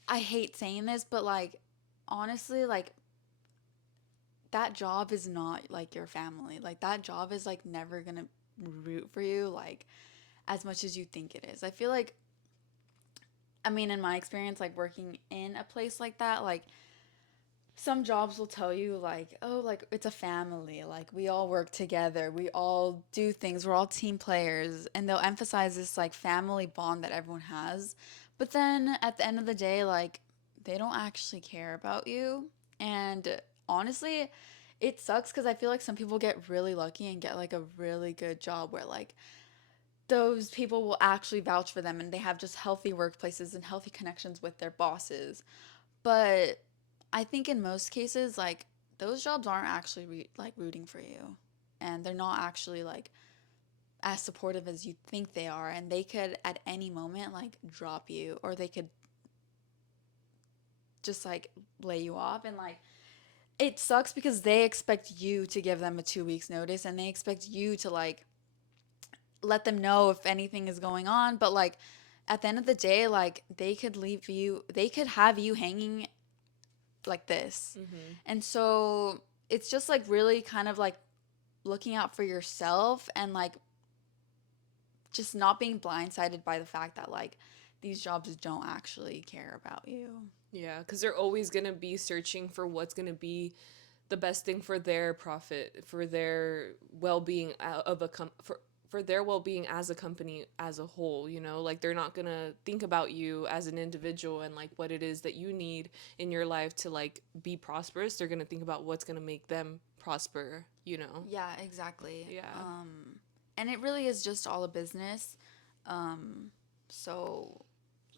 I hate saying this, but like honestly, like that job is not like your family. Like that job is like never gonna root for you like as much as you think it is. I feel like I mean in my experience like working in a place like that, like some jobs will tell you like, oh, like it's a family, like we all work together, we all do things, we're all team players, and they'll emphasize this like family bond that everyone has. But then at the end of the day, like they don't actually care about you. And honestly, it sucks because I feel like some people get really lucky and get like a really good job where like those people will actually vouch for them and they have just healthy workplaces and healthy connections with their bosses. But I think in most cases, like those jobs aren't actually like rooting for you, and they're not actually like as supportive as you think they are, and they could at any moment like drop you, or they could just like lay you off, and like it sucks because they expect you to give them a 2 weeks notice, and they expect you to like let them know if anything is going on, but like at the end of the day, like they could have you hanging like this. Mm-hmm. And so it's just like really kind of like looking out for yourself and like just not being blindsided by the fact that like these jobs don't actually care about you. Yeah, because they're always going to be searching for what's going to be the best thing for their profit, for their well-being of for their well-being as a company as a whole, you know? Like they're not going to think about you as an individual and like what it is that you need in your life to like be prosperous. They're going to think about what's going to make them prosper, you know? Yeah, exactly. Yeah. And it really is just all a business. Um, so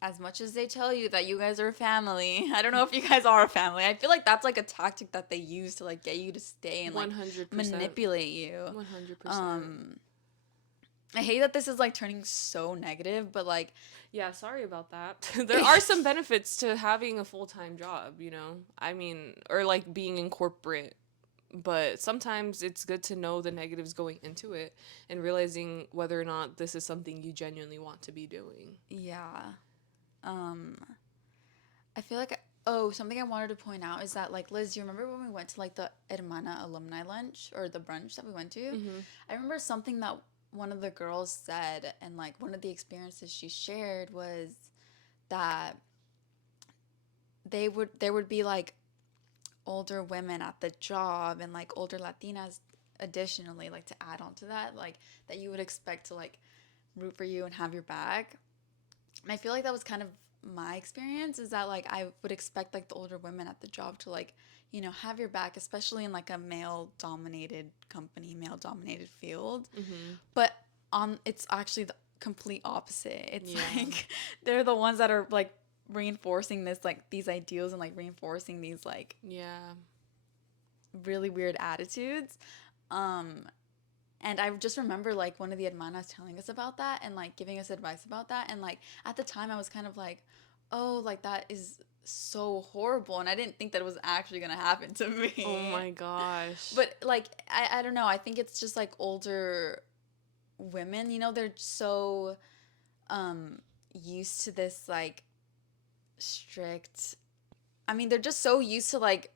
as much as they tell you that you guys are a family, I don't know if you guys are a family. I feel like that's like a tactic that they use to like get you to stay and like 100%. manipulate you. 100%. Um, I hate that this is like turning so negative, but like Yeah, sorry about that. There are some benefits to having a full-time job, you know? I mean, or like being in corporate, but sometimes it's good to know the negatives going into it and realizing whether or not this is something you genuinely want to be doing. yeah. Um, I feel like oh, something I wanted to point out is that like Liz, you remember when we went to like the Hermana alumni lunch or the brunch that we went to? Mm-hmm. I remember something that one of the girls said and like one of the experiences she shared was that there would be like older women at the job and like older Latinas additionally like to add on to that like that you would expect to like root for you and have your back. And I feel like that was kind of my experience is that like I would expect like the older women at the job to like, you know, have your back, especially in like a male dominated company, male dominated field. Mm-hmm. But it's actually the complete opposite. It's Yeah. like they're the ones that are like reinforcing this like these ideals and like reinforcing these like Yeah. really weird attitudes. Um and I just remember like one of the hermanas telling us about that and like giving us advice about that. And like at the time I was kind of like, oh, like that is so horrible. And I didn't think that it was actually going to happen to Oh me. my gosh. But like, I don't know. I think it's just like older women, you know, they're so um, used to this like strict. I mean, they're just so used to like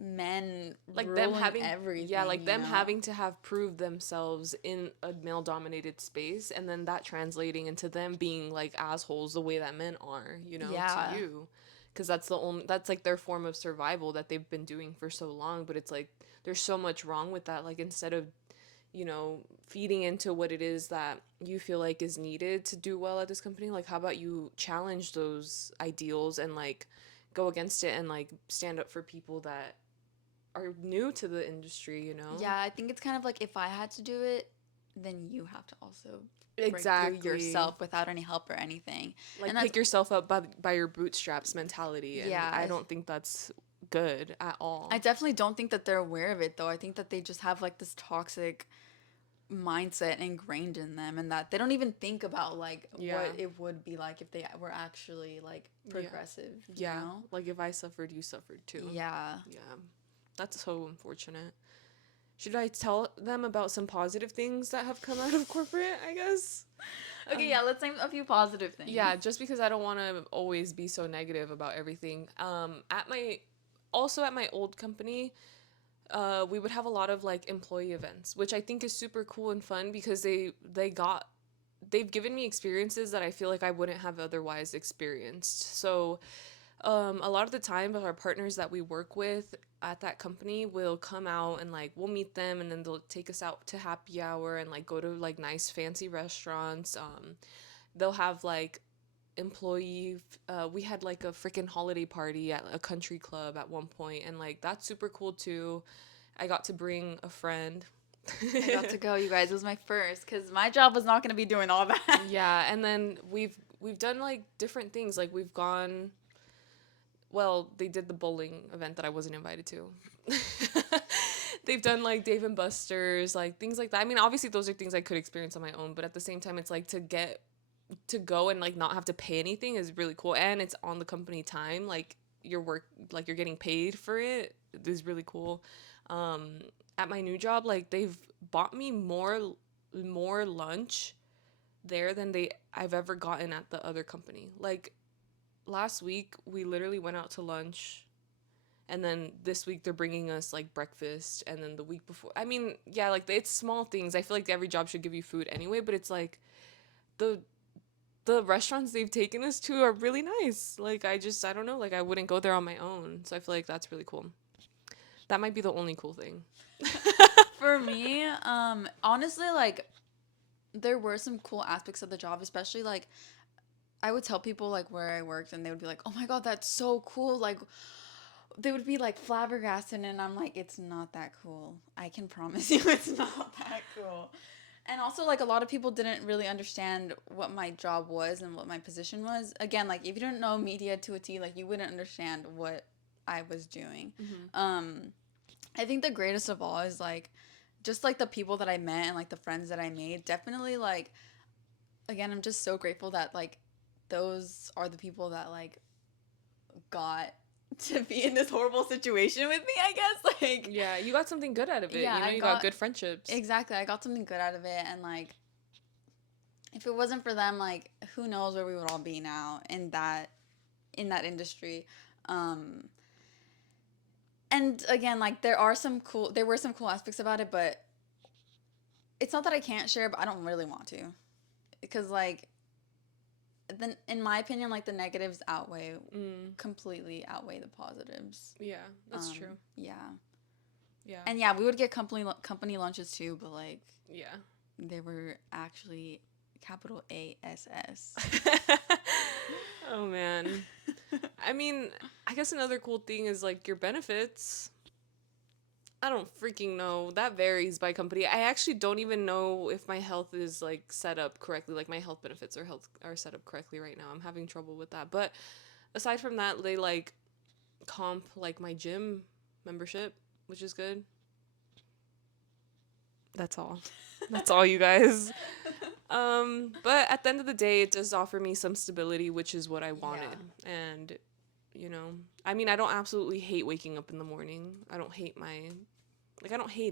men Like them ruling having, yeah, everything, like you them know? haved to have proved themselves in a male dominated space, and then that translating into them being like assholes the way that men are, you know, to Yeah. you, because that's the only, that's like their form of survival that they've been doing for so long. But it's like there's so much wrong with that. Like instead of, you know, feeding into what it is that you feel like is needed to do well at this company, like how about you challenge those ideals and like go against it and like stand up for people that are new to the industry, you know? Yeah, I think it's kind of like if I had to do it, then you have to also break through Exactly. yourself without any help or anything. Like And that's, pick yourself up by your bootstraps mentality, and yeah, I don't think that's good at I all. definitely don't think that they're aware of it though. I think that they just have like this toxic mindset ingrained in them, and that they don't even think about like what Yeah. it would be like if they were actually like Yeah. progressive, you Yeah. know? Like if I suffered, you suffered too. Yeah. Yeah. That's so unfortunate. Should I tell them about some positive things that have come out of corporate, I guess? Okay, yeah, let's name a few positive things. Yeah, just because I don't want to always be so negative about everything. At my old company, we would have a lot of like employee events, which I think is super cool and fun because they've given me experiences that I feel like I wouldn't have otherwise experienced. So a lot of the time our partners that we work with at that company will come out and like we'll meet them, and then they'll take us out to happy hour and like go to like nice fancy restaurants. They'll have like employee we had like a freaking holiday party at a country club at one point, and like that's super cool too. I got to bring a friend. I got to go, you guys. It was my first because my job was not going to be doing all that. Yeah, and then we've done like different things. Like we've gone, well, they did the bowling event that I wasn't invited to. They've done like Dave and Buster's, like things like that. I mean, obviously those are things I could experience on my own, but at the same time it's like to go and like not have to pay anything is really cool, and it's on the company time. Like your work, like you're getting paid for it is really cool. Um, at my new job, like they've bought me more lunch there than I've ever gotten at the other company. Like last week we literally went out to lunch, and then this week they're bringing us like breakfast, and then the week before, I mean, yeah, like it's small things. I feel like every job should give you food anyway, but it's like the the restaurants they've taken us to are really nice. Like I don't know, like I wouldn't go there on my own. So I feel like that's really cool. That might be the only cool thing. For me, honestly, like there were some cool aspects of the job, especially like I would tell people like where I worked, and they would be like, "Oh my god, that's so cool!" Like they would be like flabbergasted, and I'm like, "It's not that cool. I can promise you, it's not that cool." And also, like a lot of people didn't really understand what my job was and what my position was. Again, like if you didn't know media to a T, like you wouldn't understand what I was doing. Mm-hmm. Um, I think the greatest of all is like just like the people that I met and like the friends that I made. Definitely like again, I'm just so grateful that like those are the people that like got to be in this horrible situation with me, I guess. Like Yeah, you got something good out of it. yeah, You know, I you got got good friendships. exactly. I got something good out of it, and like if it wasn't for them, like who knows where we would all be now in that industry. Um and again, like there were some cool aspects about it, but it's not that I can't share, but I don't really want to. Because like then in my opinion, like the negatives completely outweigh the positives. Yeah, that's true. Yeah. Yeah. And yeah, we would get company lunches too, but like Yeah. they were actually capital ASS. Oh man. I mean, I guess another cool thing is like your benefits. I don't freaking know. That varies by company. I actually don't even know if my health is like set up correctly. Like my health benefits are set up correctly right now. I'm having trouble with that. But aside from that, they like comp like my gym membership, which is good. That's all. That's all, you guys. But at the end of the day, it does offer me some stability, which is what I wanted. Yeah. And you know, I mean, I don't absolutely hate waking up in the morning. I don't hate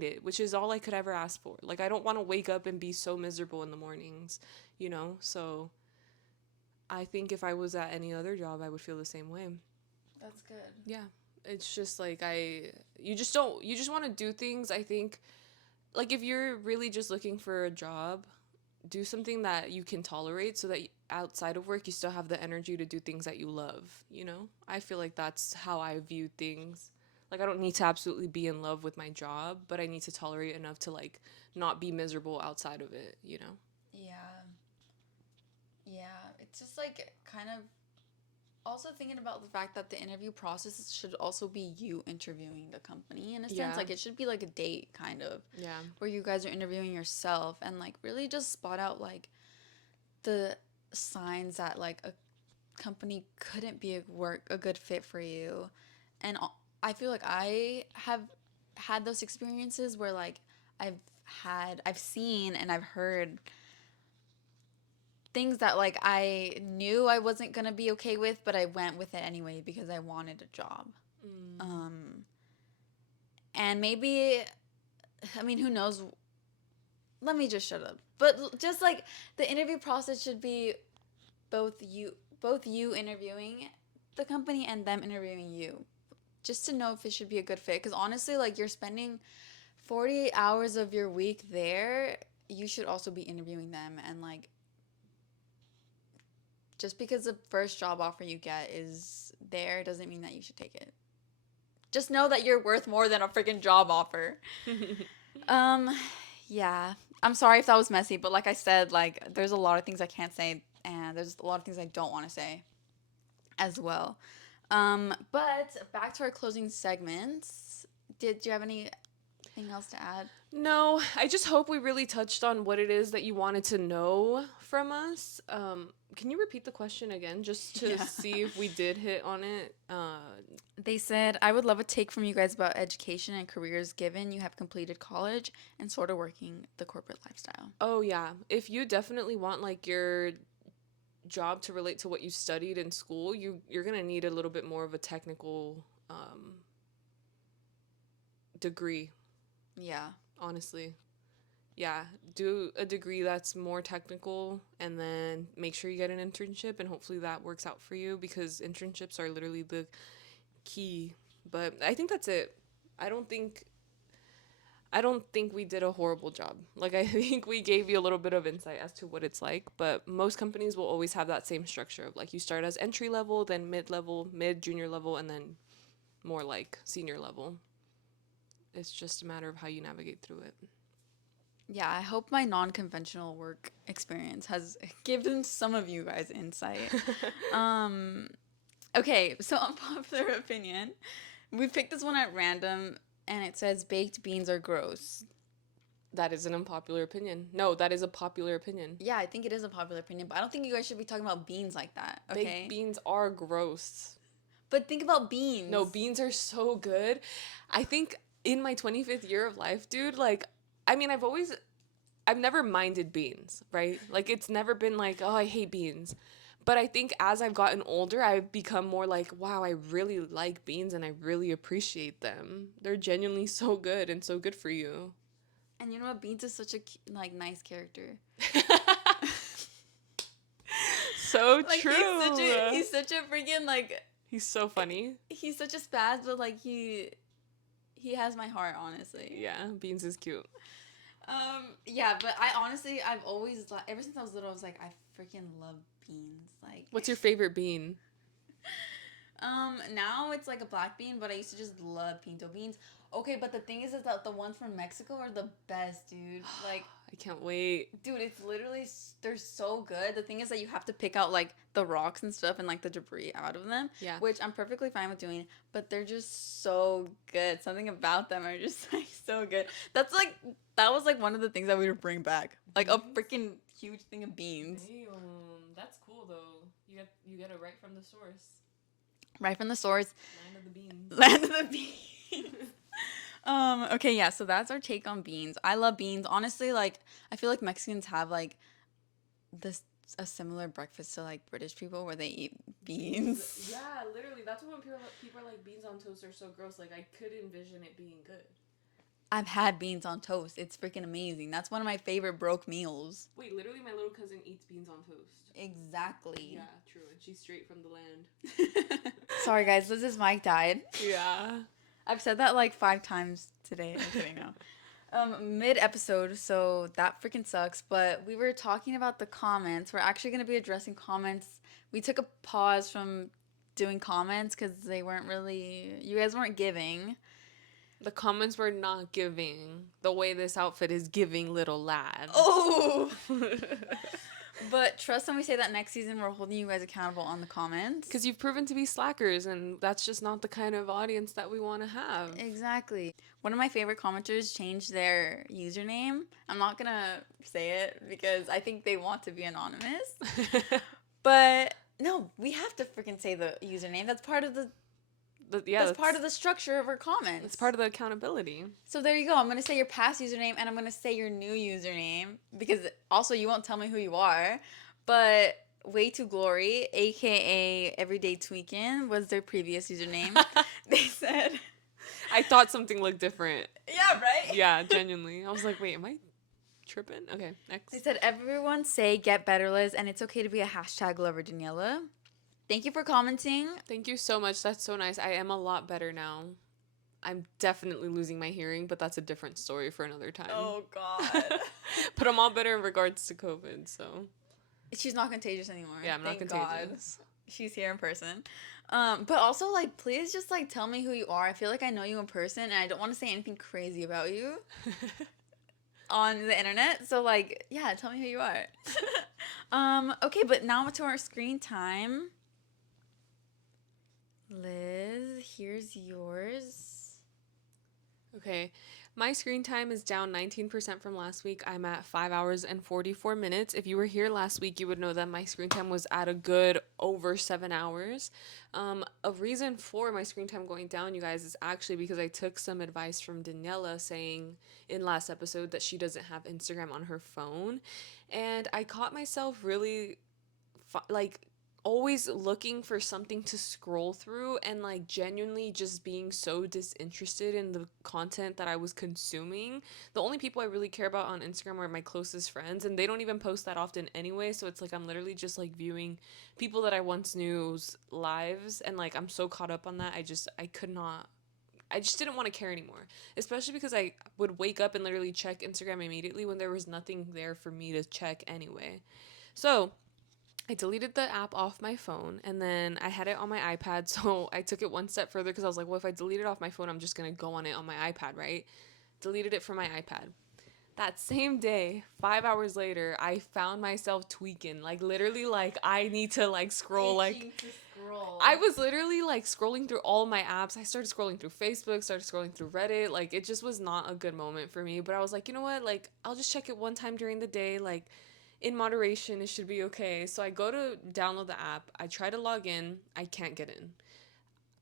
it, which is all I could ever ask for. Like I don't want to wake up and be so miserable in the mornings, you know? So I think if I was at any other job, I would feel the same way. That's good. Yeah. It's just like you just want to do things, I think. Like if you're really just looking for a job, do something that you can tolerate so that outside of work you still have the energy to do things that you love, you know? I feel like that's how I view things. Like I don't need to absolutely be in love with my job, but I need to tolerate enough to like not be miserable outside of it, you know? Yeah. Yeah. It's just like kind of Also thinking about the fact that the interview process should also be you interviewing the company in a sense. Yeah. Like, it should be like a date, kind of. Yeah. Where you guys are interviewing yourself and, like, really just spot out, like, the signs that, like, a company couldn't be a good fit for you. And I feel like I have had those experiences where, like, I've seen and I've heard things that, like, I knew I wasn't gonna be okay with, but I went with it anyway because I wanted a job. Um, and maybe, I mean, who knows? Let me just shut up. But just, like, the interview process should be both you interviewing the company and them interviewing you, just to know if it should be a good fit. Because honestly, like, you're spending 48 hours of your week there, you should also be interviewing them. And, like, just because the first job offer you get is there doesn't mean that you should take it. Just know that you're worth more than a freaking job offer. Yeah. I'm sorry if that was messy, but like I said, like, there's a lot of things I can't say, and there's a lot of things I don't want to say as well. But back to our closing segments. Did you have anything else to add? No, I just hope we really touched on what it is that you wanted to know from us. Can you repeat the question again, just to see if we did hit on it? They said, I would love a take from you guys about education and careers given you have completed college and sort of working the corporate lifestyle. Oh, yeah. If you definitely want, like, your job to relate to what you studied in school, you're going to need a little bit more of a technical degree. Yeah. Honestly. Yeah, do a degree that's more technical, and then make sure you get an internship, and hopefully that works out for you, because internships are literally the key. But I think that's it. I don't think we did a horrible job. Like, I think we gave you a little bit of insight as to what it's like, but most companies will always have that same structure of, like, you start as entry level, then junior level, and then more like senior level. It's just a matter of how you navigate through it. Yeah, I hope my non-conventional work experience has given some of you guys insight. Okay, so unpopular opinion. We picked this one at random, and it says baked beans are gross. That is an unpopular opinion. No, that is a popular opinion. Yeah, I think it is a popular opinion, but I don't think you guys should be talking about beans like that, okay? Baked beans are gross. But think about beans. No, beans are so good. I think in my 25th year of life, dude, like, I mean, I've never minded beans, right? Like, it's never been like, oh, I hate beans. But I think as I've gotten older, I've become more like, wow, I really like beans and I really appreciate them. They're genuinely so good and so good for you. And you know what? Beans is such a, like, nice character. So like, true. He's such a freaking, like... He's so funny. He's such a spaz, but, like, he has my heart, honestly. Yeah, Beans is cute. Yeah, but I've always, ever since I was little, I was like, I freaking love beans. Like, what's your favorite bean? Now it's like a black bean, but I used to just love pinto beans. Okay, but the thing is that the ones from Mexico are the best, dude. Like, I can't wait. Dude, it's literally, they're so good. The thing is that you have to pick out, like, the rocks and stuff and, like, the debris out of them. Yeah. Which I'm perfectly fine with doing, but they're just so good. Something about them are just, like, so good. That was, like, one of the things that we would bring back. Like, a freaking huge thing of beans. Damn, that's cool, though. You get it right from the source. Right from the source. Land of the beans. Land of the beans. Okay, yeah, so that's our take on beans. I love beans. Honestly, like, I feel like Mexicans have, like, a similar breakfast to, like, British people where they eat beans. Yeah, literally. That's when people are like, beans on toast are so gross. Like, I could envision it being good. I've had beans on toast. It's freaking amazing. That's one of my favorite broke meals. Wait, literally my little cousin eats beans on toast. Exactly. Yeah, true. And she's straight from the land. Sorry, guys. Liz's mic died. Yeah. I've said that like 5 times today. I'm kidding now. Mid-episode, so that freaking sucks. But we were talking about the comments. We're actually going to be addressing comments. We took a pause from doing comments because you guys weren't giving. The comments were not giving the way this outfit is giving little lad. Oh! But trust when we say that next season we're holding you guys accountable on the comments. Because you've proven to be slackers, and that's just not the kind of audience that we want to have. Exactly. One of my favorite commenters changed their username. I'm not gonna say it because I think they want to be anonymous. But no, we have to freaking say the username. That's part of the yeah, that's part of the structure of our comments. It's part of the accountability. So there you go. I'm gonna say your past username and I'm gonna say your new username because also you won't tell me who you are. But Way to Glory, aka Everyday Tweakin, was their previous username. They said, I thought something looked different. yeah, right? Yeah, genuinely. I was like, wait, am I tripping? Okay, next. They said, everyone say get better, Liz, and it's okay to be a hashtag lover, Daniella. Thank you for commenting. Thank you so much. That's so nice. I am a lot better now. I'm definitely losing my hearing, but that's a different story for another time. Oh, God. But I'm all better in regards to COVID, so. She's not contagious anymore. Yeah, I'm not contagious. God. She's here in person. But also, like, please just, like, tell me who you are. I feel like I know you in person, and I don't want to say anything crazy about you on the internet. So, like, yeah, tell me who you are. Okay, but now to our screen time. Liz, here's yours. Okay. My screen time is down 19% from last week. I'm at 5 hours and 44 minutes. If you were here last week, you would know that my screen time was at a good over 7 hours. A reason for my screen time going down, you guys, is actually because I took some advice from Daniella saying in last episode that she doesn't have Instagram on her phone. And I caught myself really, always looking for something to scroll through and like genuinely just being so disinterested in the content that I was consuming. The only people I really care about on Instagram are my closest friends, and they don't even post that often anyway, so it's like I'm literally just like viewing people that I once knew's lives, and like I'm so caught up on that. I just didn't want to care anymore, especially because I would wake up and literally check Instagram immediately when there was nothing there for me to check anyway. So I deleted the app off my phone, and then I had it on my iPad, so I took it one step further because I was like, well, if I delete it off my phone, I'm just going to go on it on my iPad, right? Deleted it from my iPad. That same day, 5 hours later, I found myself tweaking. Like, literally, like, I need to, like, scroll. I was literally, like, scrolling through all my apps. I started scrolling through Facebook, started scrolling through Reddit. Like, it just was not a good moment for me. But I was like, you know what? Like, I'll just check it one time during the day. Like, in moderation, it should be okay. So I go to download the app. I try to log in. I can't get in.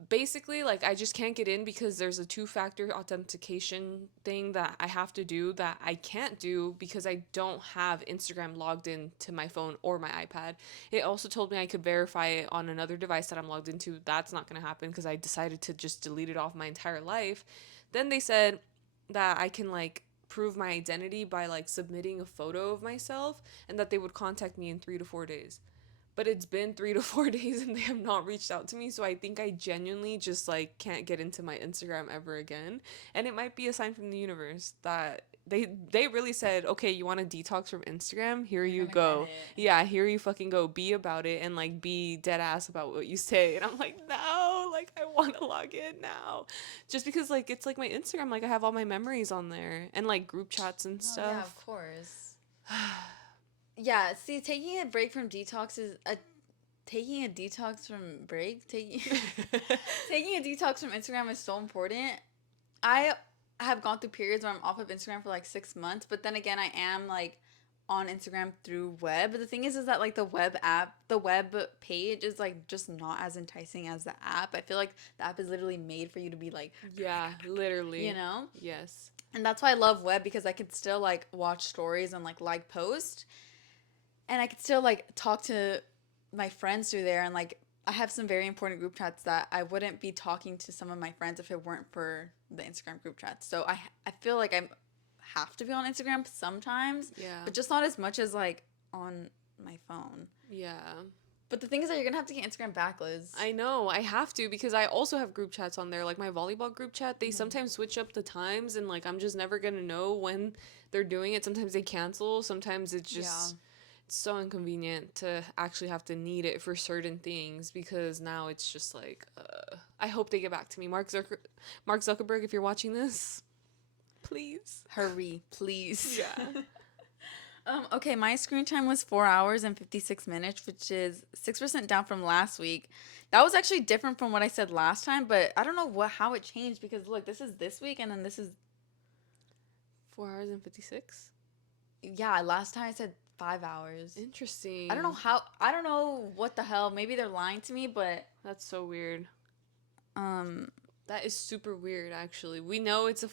Basically, like, I just can't get in because there's a 2-factor authentication thing that I have to do that I can't do because I don't have Instagram logged in to my phone or my iPad. It also told me I could verify it on another device that I'm logged into. That's not going to happen because I decided to just delete it off my entire life. Then they said that I can, like, prove my identity by like submitting a photo of myself, and that they would contact me in 3 to 4 days. But it's been 3 to 4 days and they have not reached out to me, so I think I genuinely just like can't get into my Instagram ever again. And it might be a sign from the universe that they really said, okay, you want to detox from Instagram? Here you go. Yeah, here you fucking go. Be about it and like be dead ass about what you say. And I'm like, no, like I want to log in now. Just because like it's like my Instagram, like I have all my memories on there and like group chats and stuff. Yeah, of course. Yeah, see, taking a break from detox is taking a detox from taking a detox from Instagram is so important. I have gone through periods where I'm off of Instagram for like 6 months, but then again, I am like on Instagram through web. But the thing is that like the web page is like just not as enticing as the app. I feel like the app is literally made for you to be like, yeah, literally, you know? Yes. And that's why I love web, because I could still like watch stories and like post, and I could still like talk to my friends through there, and like I have some very important group chats that I wouldn't be talking to some of my friends if it weren't for the Instagram group chats. So I feel like I have to be on Instagram sometimes, Yeah. but just not as much as like on my phone. Yeah. But the thing is that you're gonna have to get Instagram back, Liz. I know, I have to, because I also have group chats on there, like my volleyball group chat. They sometimes switch up the times, and like I'm just never gonna know when they're doing it. Sometimes they cancel, sometimes it's just it's so inconvenient to actually have to need it for certain things, because now it's just like I hope they get back to me. Mark Zuckerberg, if you're watching this, please Hurry, please. Yeah. Okay, my screen time was 4 hours and 56 minutes, which is 6% down from last week. That was actually different from what I said last time, but I don't know how it changed because look, this is this week and then this is 4 hours and 56. yeah, last time I said 5 hours. Interesting. I don't know what the hell. Maybe they're lying to me, but That's so weird. um That is super weird, actually. We know it's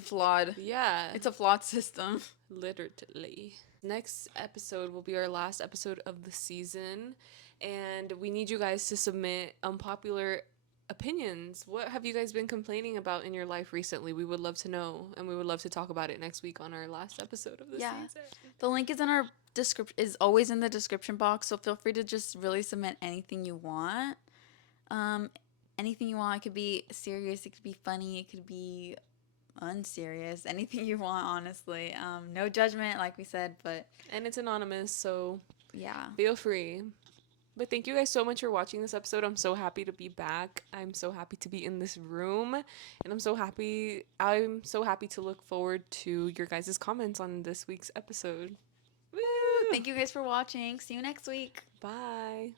flawed. yeah, It's a flawed system. literally. Next episode will be our last episode of the season, and we need you guys to submit unpopular opinions. What have you guys been complaining about in your life recently? We would love to know, and we would love to talk about it next week on our last episode of the Yeah. season. The link is in our description is always in the description box, so feel free to just really submit anything you want. Um anything you want. It could be serious, it could be funny, it could be unserious, anything you want, honestly. No judgment, like we said, but And it's anonymous, so yeah. feel free. But thank you guys so much for watching this episode. I'm so happy to be back. I'm so happy to be in this room, and I'm so happy to look forward to your guys' comments on this week's episode. Woo! Thank you guys for watching. See you next week. Bye.